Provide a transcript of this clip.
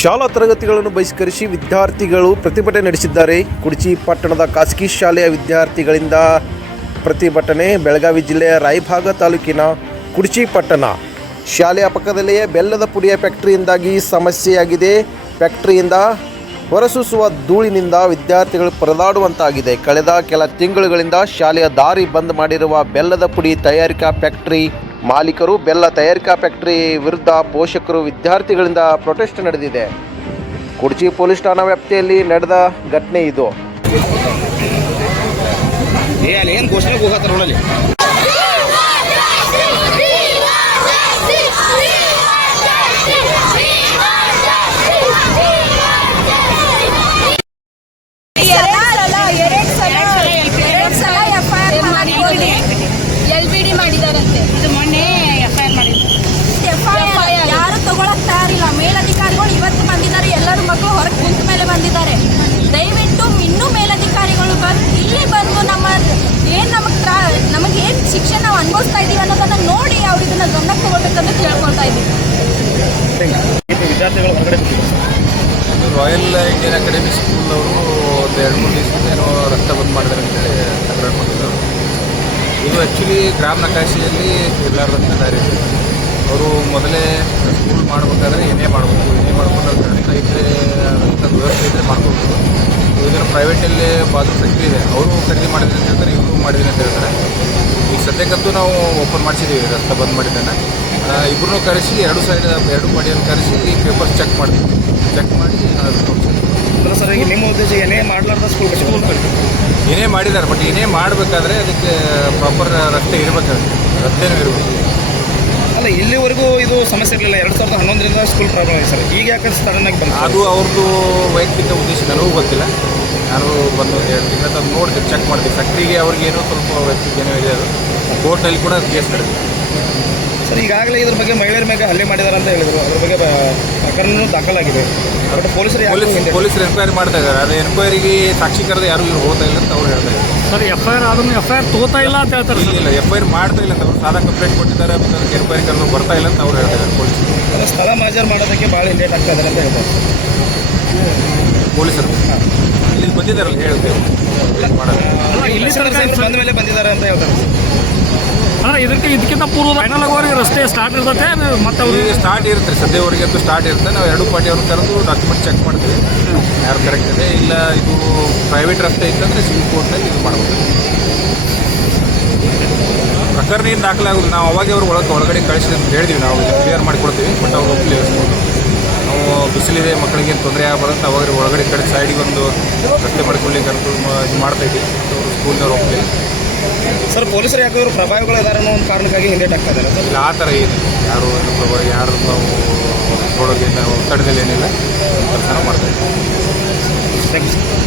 ಶಾಲಾ ತರಗತಿಗಳನ್ನು ಬಹಿಷ್ಕರಿಸಿ ವಿದ್ಯಾರ್ಥಿಗಳು ಪ್ರತಿಭಟನೆ ನಡೆಸಿದ್ದಾರೆ. ಕುಡಚಿ ಪಟ್ಟಣದ ಖಾಸಗಿ ಶಾಲೆಯ ವಿದ್ಯಾರ್ಥಿಗಳಿಂದ ಪ್ರತಿಭಟನೆ. ಬೆಳಗಾವಿ ಜಿಲ್ಲೆಯ ರಾಯಭಾಗ ತಾಲೂಕಿನ ಕುಡಚಿ ಪಟ್ಟಣ ಶಾಲೆಯ ಪಕ್ಕದಲ್ಲಿಯೇ ಬೆಲ್ಲದ ಪುಡಿಯ ಫ್ಯಾಕ್ಟ್ರಿಯಿಂದಾಗಿ ಸಮಸ್ಯೆಯಾಗಿದೆ. ಫ್ಯಾಕ್ಟ್ರಿಯಿಂದ ಹೊರಸೂಸುವ ಧೂಳಿನಿಂದ ವಿದ್ಯಾರ್ಥಿಗಳು ಪರದಾಡುವಂತಾಗಿದೆ. ಕಳೆದ ಕೆಲ ತಿಂಗಳುಗಳಿಂದ ಶಾಲೆಯ ದಾರಿ ಬಂದ್ ಮಾಡಿರುವ ಬೆಲ್ಲದ ಪುಡಿ ತಯಾರಿಕಾ ಫ್ಯಾಕ್ಟರಿ ಮಾಲೀಕರು, ಬೆಲ್ಲ ತಯಾರಿಕಾ ಫ್ಯಾಕ್ಟರಿ ವಿರುದ್ಧ ಪೋಷಕರು, ವಿದ್ಯಾರ್ಥಿಗಳಿಂದ ಪ್ರೊಟೆಸ್ಟ್ ನಡೆದಿದೆ. ಕುಡ್ಚಿ ಪೊಲೀಸ್ ಠಾಣಾ ವ್ಯಾಪ್ತಿಯಲ್ಲಿ ನಡೆದ ಘಟನೆ ಇದು ಏ ಅಲ್ಲಿ ಏನು ಘೋಷಣೆ ಹೋಗತ್ತಾರ ನೋಡಲ್ಲಿ ಎರಡ್ ಸಲ ಎರಡ್ ಸಲ ಎಫ್ ಐ ಆರ್ ಮಾಡಿದ್ದಾರೆ ಎಲ್ ಮಾಡಿದಾರಂತೆ. ಇದು ಮೊನ್ನೆ ಎಫ್ ಐ ಆರ್ ಮಾಡಿದ್ರು ಎಫ್ ಐ ಆರ್ ಯಾರು ತಗೊಳಕ್ ತಯಾರಿಲ್ಲ. ಮೇಲಧಿಕಾರಿಗಳು ಇವತ್ತು ಬಂದಿದ್ದಾರೆ. ಎಲ್ಲರೂ ಮಕ್ಕಳು ಹೊರಗೆ ಕುಂತ ಮೇಲೆ ಬಂದಿದ್ದಾರೆ. ದಯವಿಟ್ಟು ಇನ್ನೂ ಮೇಲಧಿಕಾರಿಗಳು ಬಂದು ಇಲ್ಲಿ ಬಂದು ನಮ್ಮ ಏನ್ ನಮಗ್ ತ್ರಾ ನಮಗೆ ಏನ್ ಶಿಕ್ಷೆ ನಾವು ಅನುಭವಿಸ್ತಾ ಇದೀವಿ ಅನ್ನೋದನ್ನ ನೋಡಿ ಅವ್ರು ಇದನ್ನ ಗಮನಕ್ಕೆ ತಗೋಬೇಕಂತ ಕೇಳ್ಕೊಳ್ತಾ ಇದ್ದೀವಿ ವಿದ್ಯಾರ್ಥಿಗಳು ಹೊರಗಡೆ ಬಿಟ್ಟಿದ್ರು ರಾಯಲ್ ಇಂಡಿಯನ್ ಅಕಾಡೆಮಿ ಸ್ಕೂಲ್ ಅವರು ಒಂದು ಎರಡು ಮೂರು ದಿವಸದಿಂದ ಏನೋ ರಕ್ತ ಬಂದ್ ಮಾಡಿದ್ದಾರೆ ಅಂತೇಳಿ ತಕರಾರು ಮಾಡಿದ್ರು ಇದು ಆ್ಯಕ್ಚುಲಿ ಗ್ರಾಮ ನಕಾಶೆಯಲ್ಲಿ ಇರಲಾರ್ದಂಥ ದಾರಿ ಅವರು ಮೊದಲೇ ಸ್ಕೂಲ್ ಮಾಡಬೇಕಾದ್ರೆ ಏನೇ ಮಾಡಬೇಕು ಏನೇ ಮಾಡಬೇಕು ಖಂಡಿತ ಇದ್ದರೆ ಅಂತ ವ್ಯವಸ್ಥೆ ಇದ್ದರೆ ಮಾಡ್ಕೋಬೇಕು ಇದನ್ನು ಪ್ರೈವೇಟಲ್ಲಿ ಬಾಜು ಫ್ಯಾಕ್ಟ್ರಿ ಇದೆ. ಅವರು ಖರೀದಿ ಮಾಡಿದ್ರೆ ಅಂತ ಹೇಳ್ತಾರೆ ಇವರು ಮಾಡಿದ್ದೀನಿ ಅಂತ ಹೇಳ್ತಾರೆ. ಈಗ ಸದ್ಯಕ್ಕಂತೂ ನಾವು ಓಪನ್ ಮಾಡಿಸಿದ್ದೀವಿ ರಸ್ತೆ ಬಂದ್ ಮಾಡಿದ್ದಾನೆ ಇಬ್ಬರನ್ನೂ ಕರೆಸಿ ಎರಡು ಸೈಡ್ ಎರಡು ಪಾರ್ಟಿಯನ್ನು ಕರೆಸಿ ಪೇಪರ್ ಚೆಕ್ ಮಾಡ್ತೀವಿ. ಚೆಕ್ ಮಾಡಿ. ಸರ್ ಈಗ ನಿಮ್ಮ ಉದ್ದೇಶ ಏನೇ ಮಾಡಲಾರ್ದ ಸ್ಕೂಲ್ ಸ್ಕೂಲ್ ಏನೇ ಮಾಡಿದ್ದಾರೆ ಬಟ್ ಏನೇ ಮಾಡಬೇಕಾದ್ರೆ ಅದಕ್ಕೆ ಪ್ರಾಪರ್ ರಸ್ತೆ ಇರಬೇಕಾಗುತ್ತೆ ರಸ್ತೆನೂ ಇರಬೇಕು. ಅಲ್ಲ ಇಲ್ಲಿವರೆಗೂ ಇದು ಸಮಸ್ಯೆ ಇರಲಿಲ್ಲ. ಎರಡು ಸಾವಿರದ ಹನ್ನೊಂದರಿಂದ ಸ್ಕೂಲ್ ಪ್ರಾಬ್ಲಮ್ ಇದೆ ಸರ್. ಈಗ ಯಾಕೆ ಸಡನ್ ಆಗಿ ಬಂತು ಅದು ಅವ್ರದ್ದು ವೈಯಕ್ತಿಕ ಉದ್ದೇಶ ನನಗೂ ಗೊತ್ತಿಲ್ಲ. ನಾನು ಬಂದು ಎರಡು ತಿಂಗಳ ತಂದು ನೋಡ್ತೀನಿ ಚೆಕ್ ಮಾಡ್ತೀನಿ. ಫ್ಯಾಕ್ಟ್ರಿಗೆ ಅವ್ರಿಗೇನೋ ಸ್ವಲ್ಪ ವೈಯಕ್ತಿಕ ಏನೋ ಇದೆ ಅದು. ಕೋರ್ಟಲ್ಲಿ ಕೂಡ ಕೇಸ್ ನಡೆದಿದೆ. ಸರ್ ಈಗಾಗಲೇ ಇದ್ರ ಬಗ್ಗೆ ಮಹಿಳೆಯರ ಮೇಲೆ ಹಲ್ಲೆ ಮಾಡಿದ್ದಾರೆ ಅಂತ ಹೇಳಿದ್ರು. ಅದ್ರ ಬಗ್ಗೆ ಪ್ರಕರಣ ದಾಖಲಾಗಿದೆ. ಬಟ್ ಪೊಲೀಸರು ಪೊಲೀಸ್ ಪೊಲೀಸರು ಎನ್ಕ್ವೈರಿ ಮಾಡ್ತಾ ಇದ್ದಾರೆ. ಅದು ಎನ್ಕ್ವೈರಿಗೆ ಸಾಕ್ಷಿಕರದ ಯಾರು ಇವ್ರು ಹೋಗ್ತಾ ಇಲ್ಲ ಅಂತ ಅವ್ರು ಹೇಳ್ತಾ ಇದ್ದಾರೆ ಸರ್ ಎಫ್ ಐ ಆರ್ ಆದ್ರೂ ಎಫ್ ಐ ಆರ್ ತಗೋತಾ ಇಲ್ಲ ಅಂತ ಹೇಳ್ತಾರೆ ಸರ್. ಇಲ್ಲ ಎಫ್ ಐ ಆರ್ ಮಾಡ್ತಾ ಇಲ್ಲ ಅಂತ ಅವ್ರು ಸಾಲ ಕಂಪ್ಲೇಂಟ್ ಕೊಟ್ಟಿದ್ದಾರೆ ಮತ್ತು ಅದಕ್ಕೆ ಎನ್ಕ್ವೈರಿ ಕರೆದು ಬರ್ತಾ ಇಲ್ಲ ಅಂತ ಅವ್ರು ಹೇಳ್ತಾ ಇದ್ದಾರೆ ಪೊಲೀಸರು ಸ್ಥಳ ಮಾಜರ್ ಮಾಡೋದಕ್ಕೆ ಭಾಳ ಲೇಟ್ ಆಗ್ತಾ ಇದ್ದಾರೆ ಅಂತ ಹೇಳ್ತಾರೆ. ಪೊಲೀಸರು. ಇಲ್ಲಿ ಬಂದಿದ್ದಾರಲ್ಲ ಹೇಳ್ತೇವೆ ಮಾಡೋದು ಇಲ್ಲಿ ಬಂದ ಮೇಲೆ ಬಂದಿದ್ದಾರೆ ಅಂತ ಹೇಳ್ತಾರೆ. ಅಂದ್ರೆ ಇದಕ್ಕೆ ಇದಕ್ಕಿಂತ ಪೂರ್ವ ಫೈನಲ್ ಆಗೋವರೆಗೆ ರಸ್ತೆ ಸ್ಟಾರ್ಟ್ ಇರ್ತತೆ ಮತ್ತೆ ಅವರಿಗೆ ಸ್ಟಾರ್ಟ್ ಇರುತ್ತೆ, ಸದ್ಯವರೆಗೆ ಅಂತೂ ಸ್ಟಾರ್ಟ್ ಇರುತ್ತೆ. ನಾವು ಎರಡು ಪಾರ್ಟಿ ಅವ್ರನ್ನ ಕರೆದು ಡಾಕ್ಯುಮೆಂಟ್ ಚೆಕ್ ಮಾಡ್ತೀವಿ. ಯಾರು ಕರೆಕ್ಟ್ ಇದೆ, ಇಲ್ಲ ಇದು ಪ್ರೈವೇಟ್ ರಸ್ತೆ ಇತ್ತಂದ್ರೆ ಸಿವಿಲ್ ಕೋರ್ಟ್ನಲ್ಲಿ ಇದು ಮಾಡ್ಬೋದು. ಪ್ರಕರಣ ಏನು ದಾಖಲಾಗೋದು ನಾವು ಅವಾಗ ಅವ್ರು ಒಳಗೆ ಒಳಗಡೆ ಕಳಿಸಿ ಅಂತ ಹೇಳಿದ್ವಿ. ನಾವು ಕ್ಲಿಯರ್ ಮಾಡಿಕೊಡ್ತೀವಿ ಬಟ್ ಅವ್ರು ಕ್ಲಿಯರ್ಸ್ಬೋದು ನಾವು ಬಿಸಿಲಿದೆ, ಮಕ್ಕಳಿಗೆ ತೊಂದರೆ ಆಗಬಾರ್ದು ಅವಾಗ ಒಳಗಡೆ ಕಡೆ ಸೈಡಿಗೆ ಒಂದು ರಸ್ತೆ ಮಾಡ್ಕೊಳ್ಳಿ ಕರೆದು ಇದು ಅವರು ಸ್ಕೂಲ್ನವ್ರು ಒಪ್ಪಲಿಲ್ಲ ಸರ್ ಪೊಲೀಸರು ಯಾಕೆ ಅವರು ಪ್ರಭಾವಿಗಳು ಇದಾರೆ ಅನ್ನೋ ಒಂದು ಕಾರಣಕ್ಕಾಗಿ ಹಿಂದೆ ಆಗ್ತಾ ಇದ್ದಾರೆ ಸರ್. ಇಲ್ಲ ಆ ಥರ ಏನು ಯಾರು ಏನು ಪ್ರಭಾವ ಯಾರು ನಾವು ನೋಡೋದಿಲ್ಲ ಒತ್ತಡದಲ್ಲಿ ಏನಿಲ್ಲ. ಕೆಲಸ ಮಾಡ್ತಾ ಇದ್ದೀವಿ ಥ್ಯಾಂಕ್ ಯು ಸರ್